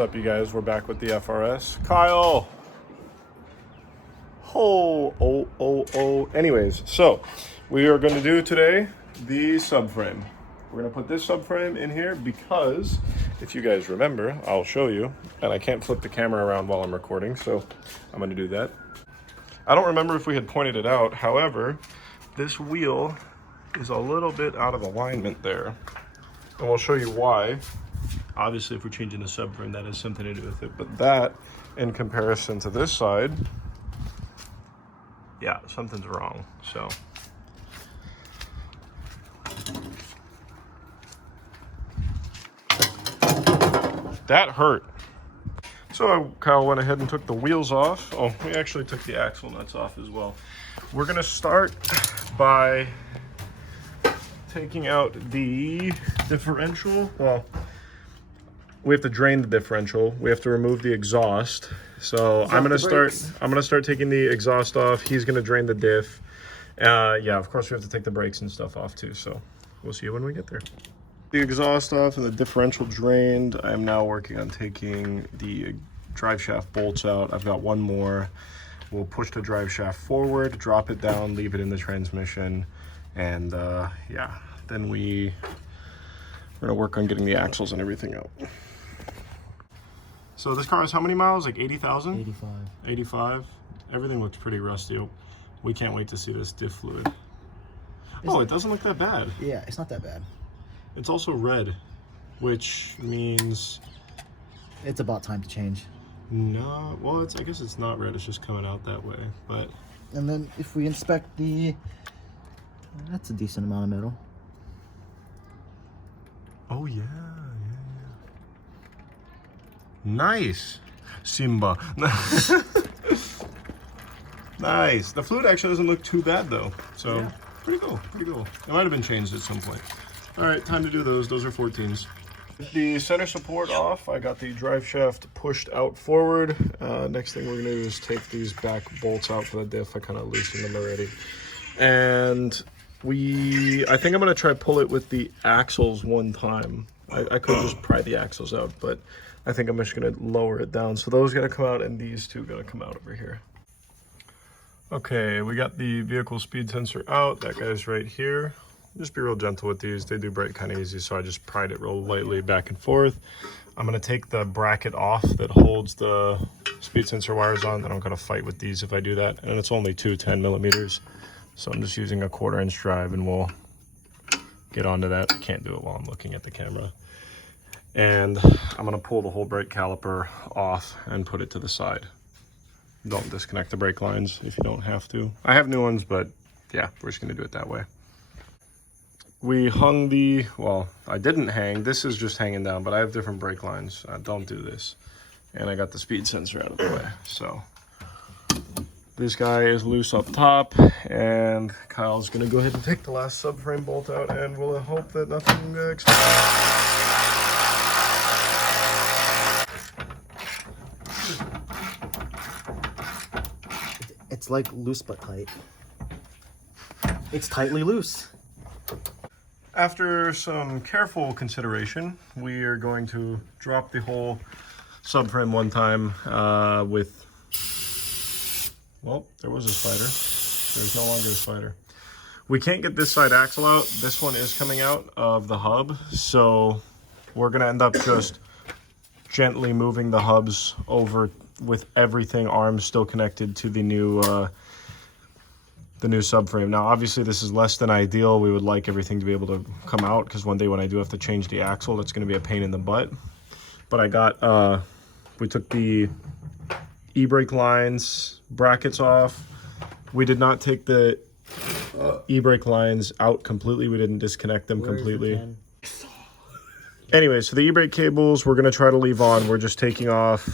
up, you guys? We're back with the FRS. Kyle! Oh. Anyways, so we are going to do today the subframe. We're going to put this subframe in here because, if you guys remember, I'll show you, and I can't flip the camera around while I'm recording, so I'm going to do that. I don't remember if we had pointed it out, however, this wheel is a little bit out of alignment there, and we'll show you why. Obviously, if we're changing the subframe, that has something to do with it, but that, in comparison to this side, yeah, something's wrong, so. That hurt. So Kyle went ahead and took the wheels off. Oh, we actually took the axle nuts off as well. We're gonna start by taking out the differential. Well, we have to drain the differential. We have to remove the exhaust. So I'm gonna start taking the exhaust off. He's gonna drain the diff. Yeah, of course we have to take the brakes and stuff off too. So we'll see you when we get there. The exhaust off and the differential drained. I am now working on taking the drive shaft bolts out. I've got one more. We'll push the drive shaft forward, drop it down, leave it in the transmission, and yeah, then we're gonna work on getting the axles and everything out. So this car has how many miles? Like 80,000? 85. 85. Everything looks pretty rusty. We can't wait to see this diff fluid. Oh, it doesn't look that bad. Yeah, it's not that bad. It's also red, which means it's about time to change. No, well, I guess it's not red. It's just coming out that way. But and then if we inspect that's a decent amount of metal. Oh yeah. Nice, Simba. Nice. The fluid actually doesn't look too bad though. So yeah. Pretty cool. It might have been changed at some point. All right, time to do those. Those are 14s. The center support off. I got the drive shaft pushed out forward. Next thing we're gonna do is take these back bolts out for the diff. I kind of loosened them already. And I think I'm gonna try pull it with the axles one time. I could just pry the axles out, but I think I'm just gonna lower it down. So those gotta come out and these two gotta come out over here. Okay, we got the vehicle speed sensor out. That guy's right here. Just be real gentle with these. They do break kind of easy, so I just pried it real lightly back and forth. I'm gonna take the bracket off that holds the speed sensor wires on. I don't gotta fight with these if I do that. And it's only two 10 millimeters. So I'm just using a 1/4 inch drive and we'll get onto that. I can't do it while I'm looking at the camera. And I'm gonna pull the whole brake caliper off and put it to the side. Don't disconnect the brake lines if you don't have to. I have new ones, but yeah, we're just gonna do it that way. We hung well, I didn't hang. This is just hanging down, but I have different brake lines. Don't do this. And I got the speed sensor out of the way. So this guy is loose up top, and Kyle's gonna go ahead and take the last subframe bolt out, and we'll hope that nothing explodes. It's like loose but tight. It's tightly loose. After some careful consideration, we are going to drop the whole subframe one time with, well, there was a spider. There's no longer a spider. We can't get this side axle out. This one is coming out of the hub, so we're gonna end up just gently moving the hubs over with everything, arms still connected to the new subframe. Now, obviously, this is less than ideal. We would like everything to be able to come out because one day when I do have to change the axle, that's going to be a pain in the butt. But I got, we took the e-brake lines, brackets off. We did not take the e-brake lines out completely. We didn't disconnect them completely. Anyway, so the e-brake cables we're going to try to leave on. We're just taking off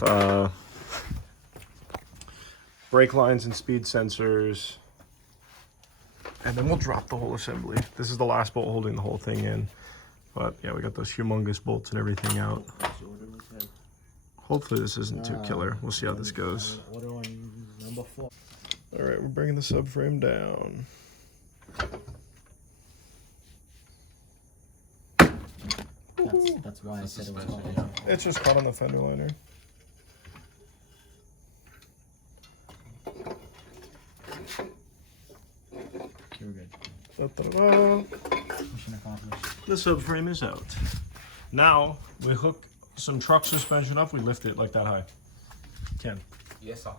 brake lines and speed sensors. And then we'll drop the whole assembly. This is the last bolt holding the whole thing in. But yeah, we got those humongous bolts and everything out. Hopefully this isn't too killer. We'll see how this goes. All right, we're bringing the subframe down. That's why I said it was called. It's just caught on the fender liner. You're good. Da-da-da-da. Mission accomplished. The subframe is out. Now we hook some truck suspension up. We lift it like that high. Ken. Yes, sir.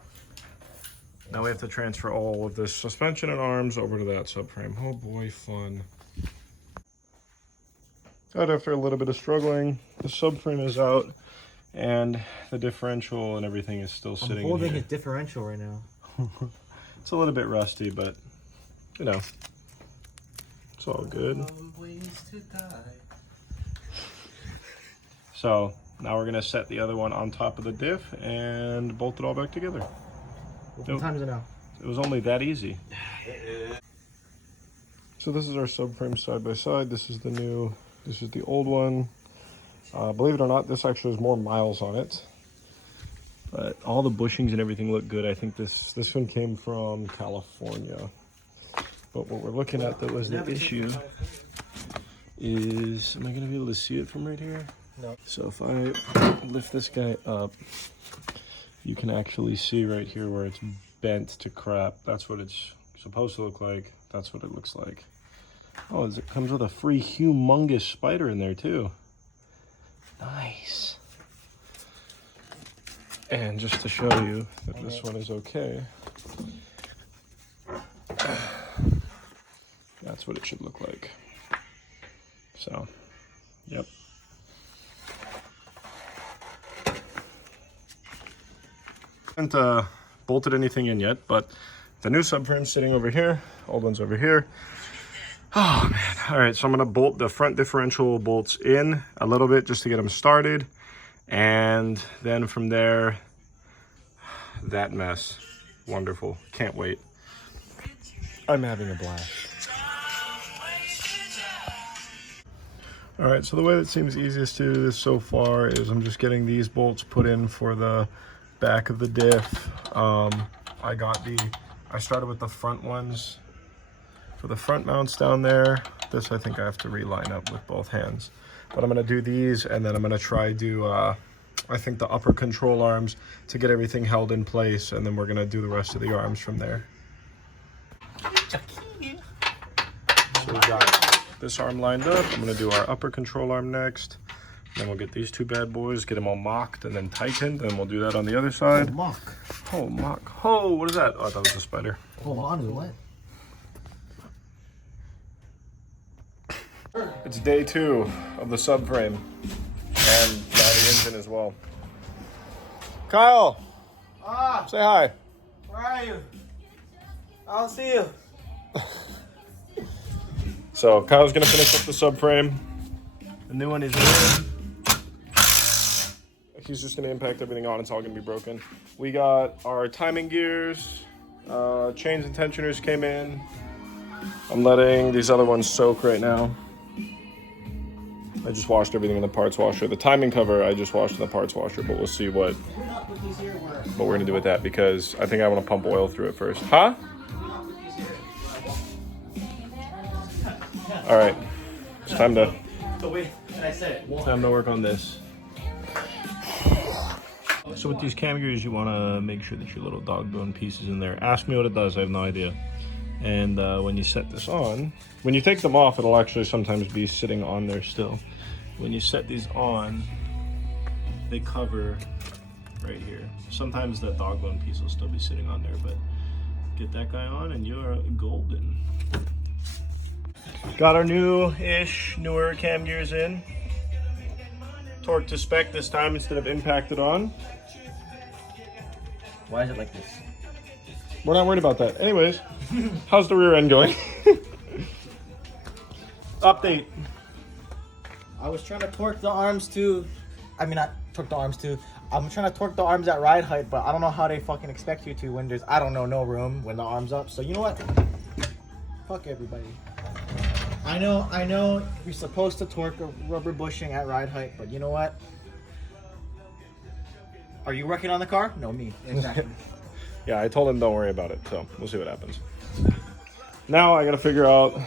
Now we have to transfer all of this suspension and arms over to that subframe. Oh boy, fun. Right after a little bit of struggling, the subframe is out and the differential and everything is still sitting I'm holding here. his differential right now. It's a little bit rusty, but you know, it's all good. So now we're gonna set the other one on top of the diff and bolt it all back together. What time is it now? It was only that easy. So this is our subframe side by side. This is the new, this is the old one. Believe it or not, this actually has more miles on it. But all the bushings and everything look good. I think this one came from California. But what we're looking at that was the issue is, am I gonna be able to see it from right here? No. So if I lift this guy up, you can actually see right here where it's bent to crap. That's what it's supposed to look like. That's what it looks like. Oh, it comes with a free humongous spider in there too. Nice. And just to show you that this one is okay, that's what it should look like. So, yep. Haven't bolted anything in yet, but the new subframe's sitting over here, old one's over here. Oh man. All right, so I'm gonna bolt the front differential bolts in a little bit just to get them started, and then from there, that mess. Wonderful, can't wait. I'm having a blast. All right, so the way that seems easiest to do this so far is I'm just getting these bolts put in for the back of the diff. I started with the front ones for the front mounts down there. This I think I have to reline up with both hands, but I'm gonna do these and then I'm gonna try do I think the upper control arms to get everything held in place, and then we're gonna do the rest of the arms from there. So we've got this arm lined up. I'm gonna do our upper control arm next. Then we'll get these two bad boys, get them all mocked and then tightened. Then we'll do that on the other side. Oh, mock. Oh, mock. Oh, what is that? Oh, I thought it was a spider. Hold on to what? It's day 2 of the subframe and now the engine as well. Kyle, say hi. Where are you? I don't see you. So Kyle's gonna finish up the subframe. The new one is in. He's just gonna impact everything on. It's all gonna be broken. We got our timing gears, chains and tensioners came in. I'm letting these other ones soak right now. I just washed everything in the parts washer. The timing cover I just washed in the parts washer, but we'll see what we're gonna do with that, because I think I want to pump oil through it first. Huh? All right, it's time to work on this. So with these cam gears, you want to make sure that your little dog bone piece is in there. Ask me what it does, I have no idea. And when you set this on, when you take them off, it'll actually sometimes be sitting on there still. When you set these on, they cover right here. Sometimes that dog bone piece will still be sitting on there, but get that guy on and you're golden. Got our newer cam gears in. Torque to spec this time instead of impacted on. Why is it like this? We're not worried about that. Anyways, how's the rear end going? Update. I was trying to torque the arms to, I'm trying to torque the arms at ride height, but I don't know how they fucking expect you to when there's, no room when the arm's up. So you know what? Fuck everybody. I know you're supposed to torque a rubber bushing at ride height, but you know what? Are you working on the car? No, me. Exactly. Yeah, I told him don't worry about it, so we'll see what happens. Now I gotta figure out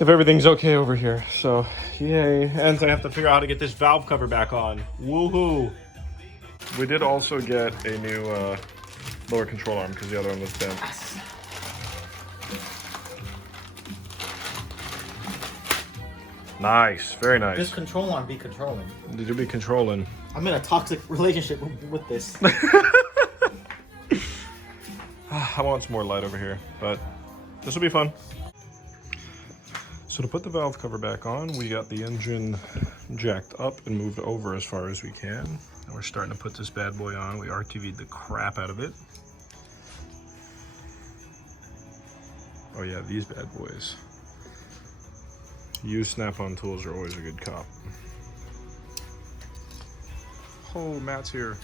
if everything's okay over here. So, yay. And I have to figure out how to get this valve cover back on. Woohoo! We did also get a new lower control arm because the other one was bent. Nice, very nice. This control arm be controlling. Did you be controlling? I'm in a toxic relationship with this. I want some more light over here, but this will be fun. So to put the valve cover back on, we got the engine jacked up and moved over as far as we can. And we're starting to put this bad boy on. We RTV'd the crap out of it. Oh yeah, these bad boys. Used snap-on tools are always a good cop. Oh, Matt's here.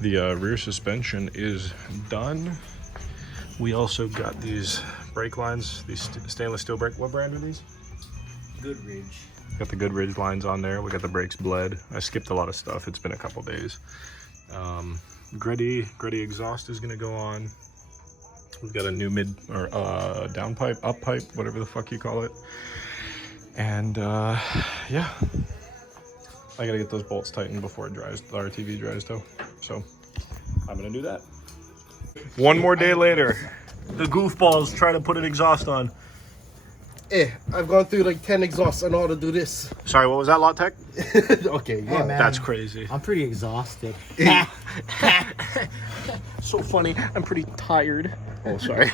The rear suspension is done. We also got these brake lines, these stainless steel brake. What brand are these? Goodridge. Got the Goodridge lines on there. We got the brakes bled. I skipped a lot of stuff. It's been a couple days. Gritty exhaust is gonna go on. We've got a new mid or down pipe, up pipe, whatever the fuck you call it. And yeah, I gotta get those bolts tightened before it dries. The RTV dries though, so I'm gonna do that. One more day later, the goofballs try to put an exhaust on. I've gone through like 10 exhausts. I know how to do this. Sorry, what was that, Lot Tech? Okay, Hey, man. That's crazy. I'm pretty exhausted. So funny. I'm pretty tired. Oh, sorry.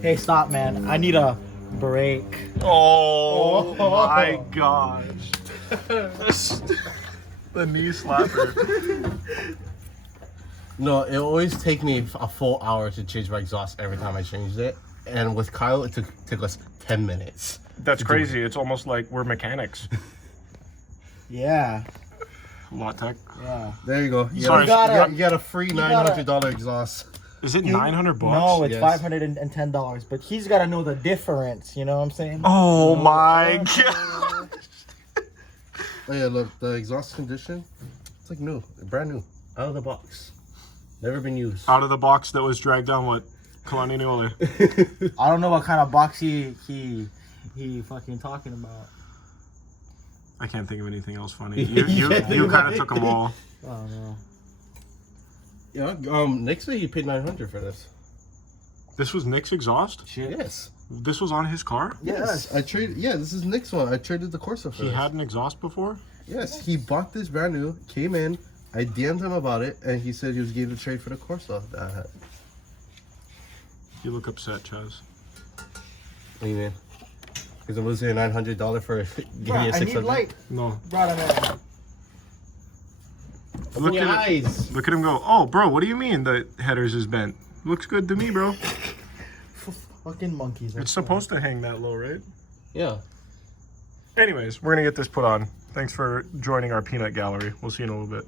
Hey, stop, man. I need a break. Oh my gosh. The knee slapper. No, it always take me a full hour to change my exhaust every time I changed it. And with Kyle, it took us 10 minutes. That's crazy. It's almost like we're mechanics. Yeah. Lot Tech. Yeah. There you go. Sorry, You got a free $900 exhaust. Is it 900 bucks? No, it's Yes. $510. But he's got to know the difference. You know what I'm saying? Oh my god. Oh yeah, look, the exhaust condition, it's like new, brand new, out of the box. Never been used. Out of the box that was dragged down what? Coloniale. I don't know what kind of box he fucking talking about. I can't think of anything else funny. You kind of took them all. Oh no. Yeah, Nick said he paid $900 for this. This was Nick's exhaust? Shit. Yes. This was on his car? Yes. I traded. Yeah, this is Nick's one. I traded the Corsa for He this. had an exhaust before? Yes, he bought this brand new. Came in. I DM'd him about it, and he said he was getting a trade for the Corsa that I had. You look upset, Chaz. What do you mean? Because I'm losing $900 for getting Bruh, a I need 600. light. No. Brought him in. Look Your at eyes. Look at him go, oh, bro, what do you mean the headers is bent? Looks good to me, bro. Fucking monkeys. It's supposed to hang that low, right? Yeah. Anyways, we're going to get this put on. Thanks for joining our peanut gallery. We'll see you in a little bit.